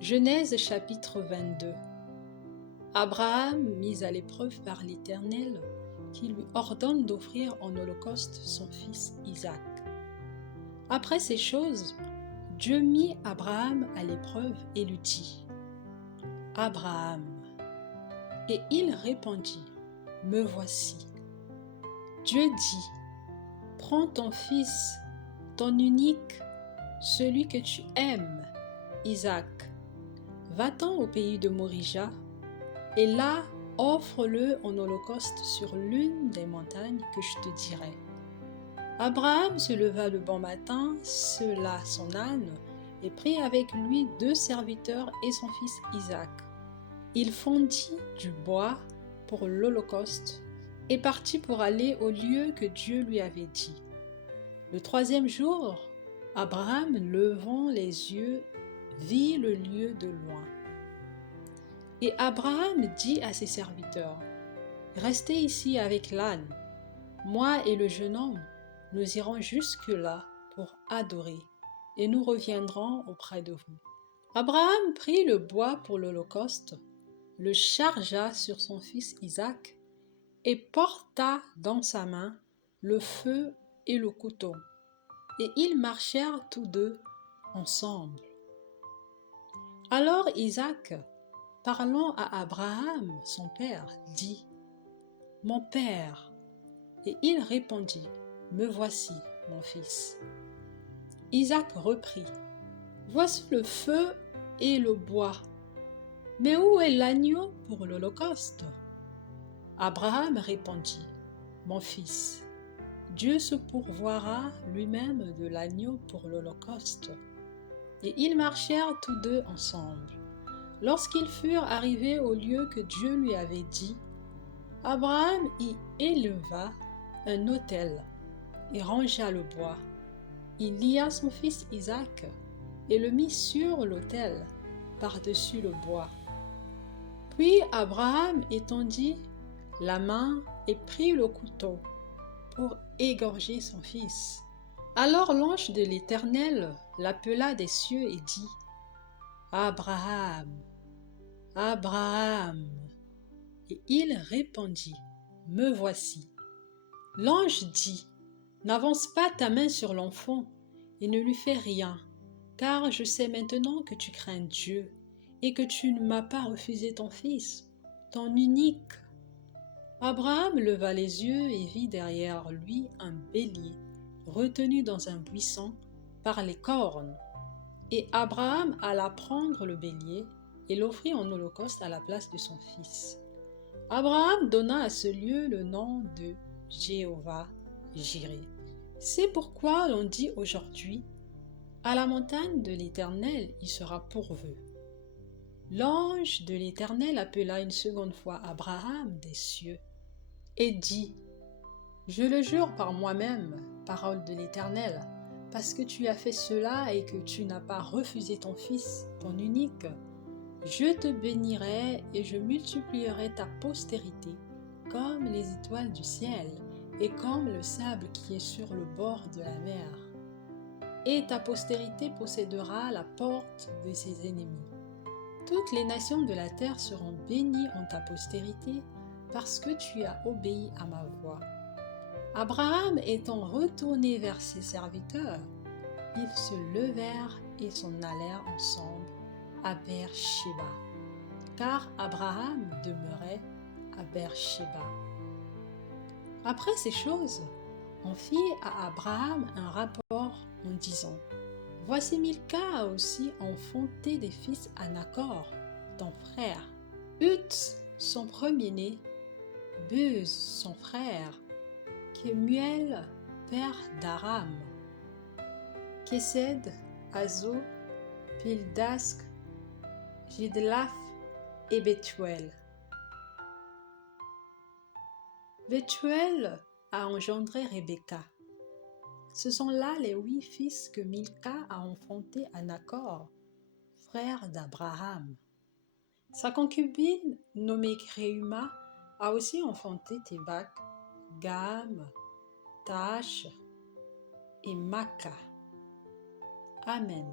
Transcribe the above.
Genèse chapitre 22. Abraham mis à l'épreuve par l'Éternel, qui lui ordonne d'offrir en holocauste son fils Isaac. Après ces choses, Dieu mit Abraham à l'épreuve et lui dit : « Abraham. » Et il répondit : « Me voici. » Dieu dit : « Prends ton fils, ton unique, celui que tu aimes, Isaac. Va-t'en au pays de Morija, et là offre-le en holocauste sur l'une des montagnes que je te dirai. » Abraham se leva le bon matin, sella son âne, et prit avec lui 2 serviteurs et son fils Isaac. Il fondit du bois pour l'holocauste et partit pour aller au lieu que Dieu lui avait dit. Le 3e jour, Abraham, levant les yeux, vit le lieu de loin. Et Abraham dit à ses serviteurs : « Restez ici avec l'âne. Moi et le jeune homme, nous irons jusque-là pour adorer, et nous reviendrons auprès de vous. » Abraham prit le bois pour l'holocauste, le chargea sur son fils Isaac, et porta dans sa main le feu et le couteau. Et ils marchèrent tous deux ensemble. Alors Isaac, parlant à Abraham, son père, dit : « Mon père. » Et il répondit : « Me voici, mon fils. » Isaac reprit : « Voici le feu et le bois. Mais où est l'agneau pour l'holocauste ? » Abraham répondit : « Mon fils, Dieu se pourvoira lui-même de l'agneau pour l'holocauste. » Et ils marchèrent tous deux ensemble. Lorsqu'ils furent arrivés au lieu que Dieu lui avait dit, Abraham y éleva un autel et rangea le bois. Il lia son fils Isaac et le mit sur l'autel, par-dessus le bois. Puis Abraham étendit la main et prit le couteau pour égorger son fils. Alors l'ange de l'Éternel l'appela des cieux et dit : « Abraham, Abraham. » Et il répondit : « Me voici. » L'ange dit : « N'avance pas ta main sur l'enfant et ne lui fais rien, car je sais maintenant que tu crains Dieu et que tu ne m'as pas refusé ton fils, ton unique. » Abraham leva les yeux et vit derrière lui un bélier retenu dans un buisson par les cornes. Et Abraham alla prendre le bélier et l'offrit en holocauste à la place de son fils. Abraham donna à ce lieu le nom de Jéhovah-Jireh. C'est pourquoi l'on dit aujourd'hui : à la montagne de l'Éternel il sera pourvu. L'ange de l'Éternel appela une seconde fois Abraham des cieux et dit : Je le jure par moi-même, parole de l'Éternel, parce que tu as fait cela et que tu n'as pas refusé ton fils, ton unique, je te bénirai et je multiplierai ta postérité comme les étoiles du ciel et comme le sable qui est sur le bord de la mer. Et ta postérité possédera la porte de ses ennemis. Toutes les nations de la terre seront bénies en ta postérité parce que tu as obéi à ma voix. Abraham étant retourné vers ses serviteurs, ils se levèrent et s'en allèrent ensemble à Beer-Shéba, car Abraham demeurait à Beer-Shéba. Après ces choses, on fit à Abraham un rapport en disant : Voici Milca a aussi enfanté des fils à Nachor, ton frère, Uth, son premier-né, Buz, son frère, Kemuel, père d'Aram, Kesed, Azo, Pildask, Jidlaph et Bethuel. Bethuel a engendré Rebecca. Ce sont là les 8 fils que Milca a enfantés à Nachor, frère d'Abraham. Sa concubine, nommée Reuma, a aussi enfanté Tébak, Gaham, Taash et Maka. Amen.